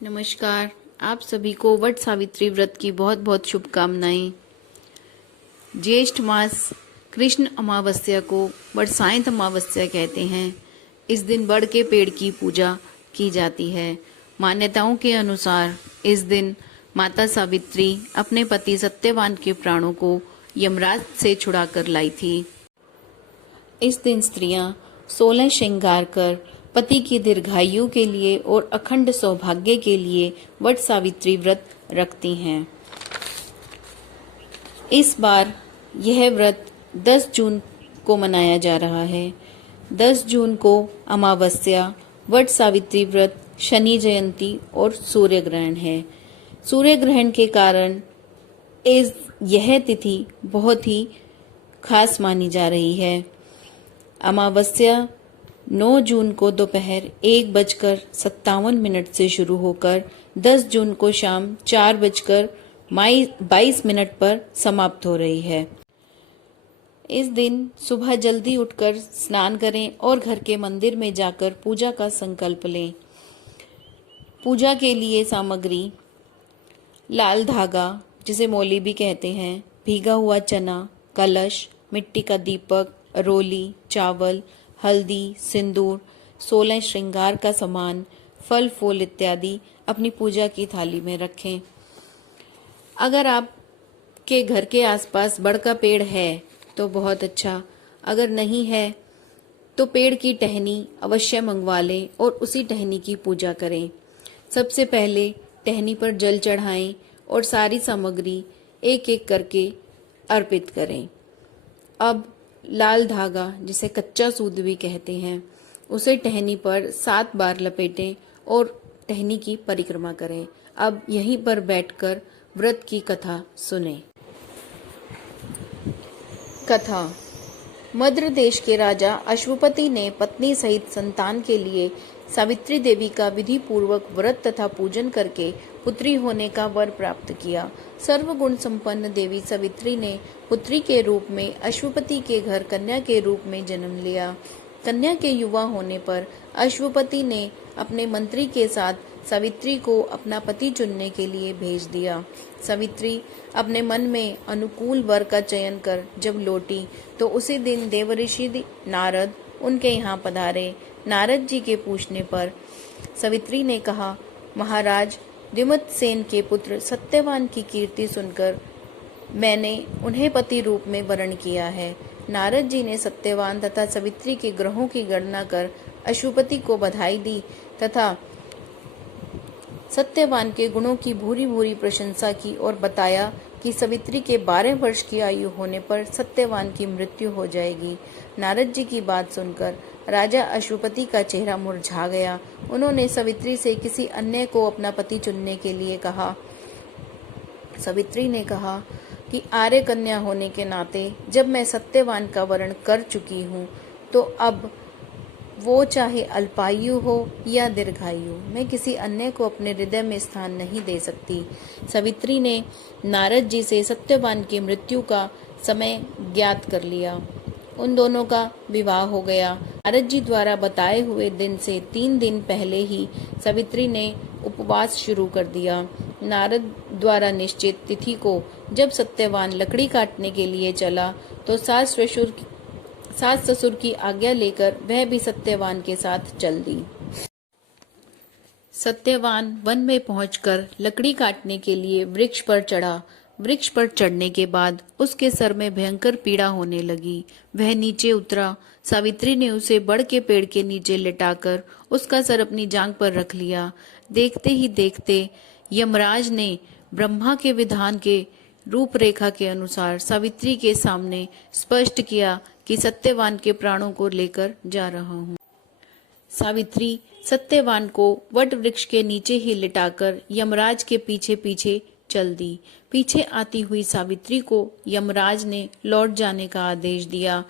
नमस्कार। आप सभी को वट सावित्री व्रत की बहुत बहुत शुभकामनाएं। ज्येष्ठ मास कृष्ण अमावस्या को बरसाइत अमावस्या कहते हैं। इस दिन बड़ के पेड़ की पूजा की जाती है। मान्यताओं के अनुसार इस दिन माता सावित्री अपने पति सत्यवान के प्राणों को यमराज से छुड़ा कर लाई थी। इस दिन स्त्रियां 16 श्रृंगार कर पति की दीर्घायु के लिए और अखंड सौभाग्य के लिए वट सावित्री व्रत रखती हैं। इस बार यह व्रत 10 जून को मनाया जा रहा है। 10 जून को अमावस्या, वट सावित्री व्रत, शनि जयंती और सूर्य ग्रहण है। सूर्य ग्रहण के कारण यह तिथि बहुत ही खास मानी जा रही है। अमावस्या 9 जून को दोपहर 1:57 से शुरू होकर 10 जून को शाम 4:22 पर समाप्त हो रही है। इस दिन सुबह जल्दी उठकर स्नान करें और घर के मंदिर में जाकर पूजा का संकल्प लें। पूजा के लिए सामग्री: लाल धागा, जिसे मौली भी कहते हैं, भीगा हुआ चना, कलश, मिट्टी का दीपक, रोली, चावल, हल्दी, सिंदूर, 16 श्रृंगार का सामान, फल फूल इत्यादि अपनी पूजा की थाली में रखें। अगर आपके घर के आसपास बड़ का पेड़ है तो बहुत अच्छा, अगर नहीं है तो पेड़ की टहनी अवश्य मंगवा लें और उसी टहनी की पूजा करें। सबसे पहले टहनी पर जल चढ़ाएं और सारी सामग्री एक एक करके अर्पित करें। अब लाल धागा, जिसे कच्चा सूत भी कहते हैं, उसे टहनी पर 7 बार लपेटें और टहनी की परिक्रमा करें। अब यहीं पर बैठकर व्रत की कथा सुनें। कथा: मद्र देश के राजा अश्वपति ने पत्नी सहित संतान के लिए सावित्री देवी का विधि पूर्वक व्रत तथा पूजन करके पुत्री होने का वर प्राप्त किया। सर्वगुण संपन्न देवी सावित्री ने पुत्री के रूप में अश्वपति के घर कन्या के रूप में जन्म लिया। कन्या के युवा होने पर अश्वपति ने अपने मंत्री के साथ सावित्री को अपना पति चुनने के लिए भेज दिया। सावित्री अपने मन में अनुकूल वर का चयन कर जब लौटी तो उसी दिन देवऋषि नारद उनके यहाँ पधारे। नारद जी के पूछने पर सावित्री ने कहा, महाराज, द्युमत्सेन के पुत्र सत्यवान की कीर्ति सुनकर मैंने उन्हें पति रूप में वरण किया है। नारद जी ने सत्यवान तथा सावित्री के ग्रहों की गणना कर अश्वपति को बधाई दी तथा सत्यवान के गुणों की भूरी भूरी प्रशंसा की और बताया कि सावित्री के 12 वर्ष की आयु होने पर सत्यवान की मृत्यु हो जाएगी। नारद जी की बात सुनकर राजा अश्वपति का चेहरा मुरझा गया। उन्होंने सावित्री से किसी अन्य को अपना पति चुनने के लिए कहा। सावित्री ने कहा कि आर्य कन्या होने के नाते जब मैं सत्यवान का वरण कर चुकी हूँ तो अब वो चाहे अल्पायु हो या दीर्घायु, मैं किसी अन्य को अपने हृदय में स्थान नहीं दे सकती। सावित्री ने नारद जी से सत्यवान की मृत्यु का समय ज्ञात कर लिया। उन दोनों का विवाह हो गया। नारद जी द्वारा बताए हुए दिन से 3 दिन पहले ही सावित्री ने उपवास शुरू कर दिया। नारद द्वारा निश्चित तिथि को जब सत्यवान लकड़ी काटने के लिए चला तो सास ससुर की आज्ञा लेकर वह भी सत्यवान के साथ चल दी। सत्यवान वन में पहुंचकर लकड़ी काटने के लिए वृक्ष पर चढ़ा। वृक्ष पर चढ़ने के बाद उसके सर में भयंकर पीड़ा होने लगी। वह नीचे उतरा। सावित्री ने उसे बड़ के पेड़ के नीचे लिटाकर उसका सर अपनी जांघ पर रख लिया। देखते ही देखते यमराज ने ब्रह्मा के विधान के रूपरेखा के अनुसार सावित्री के सामने स्पष्ट किया कि सत्यवान के प्राणों को लेकर जा रहा हूँ। सावित्री सत्यवान को वट वृक्ष के नीचे ही लिटाकर यमराज के पीछे पीछे चल दी। पीछे आती हुई सावित्री को यमराज ने लौट जाने का आदेश दिया,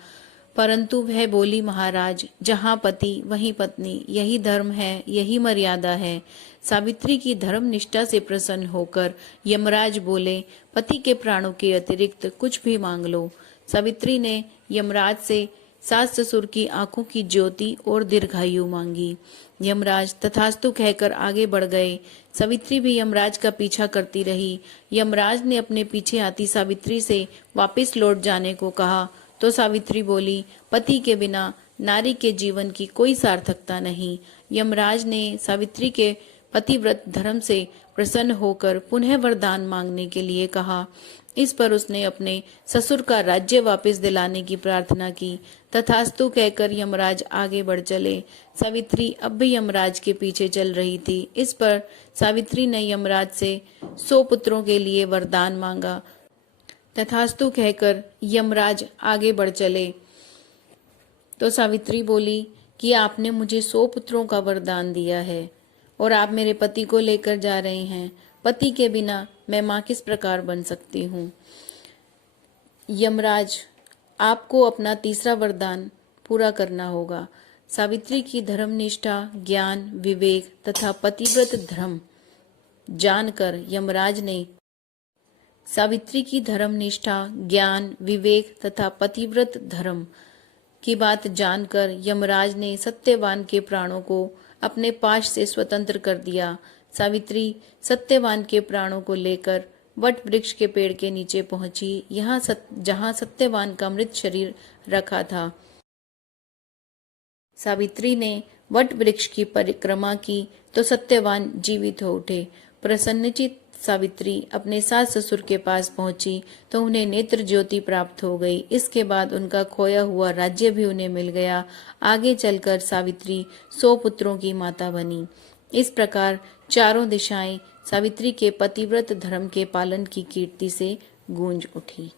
परंतु वह बोली, महाराज, जहाँ पति वहीं पत्नी, यही धर्म है, यही मर्यादा है। सावित्री की धर्म निष्ठा से प्रसन्न होकर यमराज बोले, पति के प्राणों के अतिरिक्त कुछ भी मांग लो। सावित्री ने यमराज से सास ससुर की आंखों की ज्योति और दीर्घायु मांगी। यमराज तथास्तु कहकर आगे बढ़ गए। सावित्री भी यमराज का पीछा करती रही। यमराज ने अपने पीछे आती सावित्री से वापस लौट जाने को कहा तो सावित्री बोली, पति के बिना नारी के जीवन की कोई सार्थकता नहीं। यमराज ने सावित्री के पतिव्रत धर्म से प्रसन्न होकर पुनः वरदान मांगने के लिए कहा। इस पर उसने अपने ससुर का राज्य वापस दिलाने की प्रार्थना की। तथास्तु कहकर यमराज आगे बढ़ चले। सावित्री अब भी यमराज के पीछे चल रही थी। इस पर सावित्री ने यमराज से 100 पुत्रों के लिए वरदान मांगा। तथास्तु कहकर यमराज आगे बढ़ चले तो सावित्री बोली कि आपने मुझे 100 पुत्रों का वरदान दिया है और आप मेरे पति को लेकर जा रहे हैं। पति के बिना मैं मां किस प्रकार बन सकती हूँ। यमराज, आपको अपना तीसरा वरदान पूरा करना होगा। सावित्री की धर्मनिष्ठा, ज्ञान, विवेक तथा पतिव्रत धर्म जानकर यमराज ने सावित्री की धर्मनिष्ठा, ज्ञान, विवेक तथा पतिव्रत धर्म की बात जानकर यमराज ने सत्यवान के प्राणों को अपने पाश से स्वतंत्र कर दिया। सावित्री सत्यवान के प्राणों को लेकर वट वृक्ष के पेड़ के नीचे पहुंची, जहां सत्यवान का मृत शरीर रखा था। सावित्री ने वट वृक्ष की परिक्रमा की तो सत्यवान जीवित हो उठे। प्रसन्नचित सावित्री अपने सास ससुर के पास पहुंची तो उन्हें नेत्र ज्योति प्राप्त हो गई। इसके बाद उनका खोया हुआ राज्य भी उन्हें मिल गया। आगे चलकर सावित्री 100 पुत्रों की माता बनी। इस प्रकार चारों दिशाएं सावित्री के पतिव्रत धर्म के पालन की कीर्ति से गूंज उठी।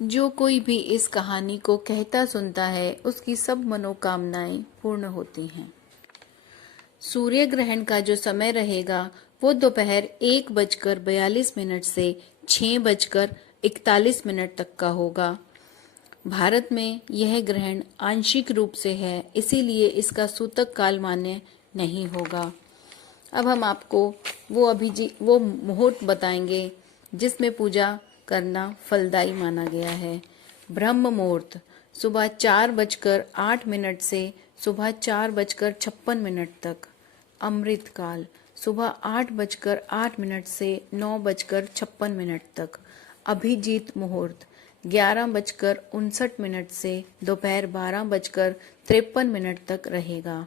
जो कोई भी इस कहानी को कहता सुनता है, उसकी सब मनोकामनाएं पूर्ण होती हैं। सूर्य ग्रहण का जो समय रहेगा वो दोपहर 1:42 से 6:41 तक का होगा। भारत में यह ग्रहण आंशिक रूप से है, इसीलिए इसका सूतक काल मान्य नहीं होगा। अब हम आपको वो मुहूर्त बताएंगे जिसमें पूजा करना फलदायी माना गया है। ब्रह्म मुहूर्त सुबह 4:08 से सुबह 4:56 तक। अमृत काल सुबह 8:08 से 9:56 तक। अभिजीत मुहूर्त 11:59 से दोपहर 12:53 तक रहेगा।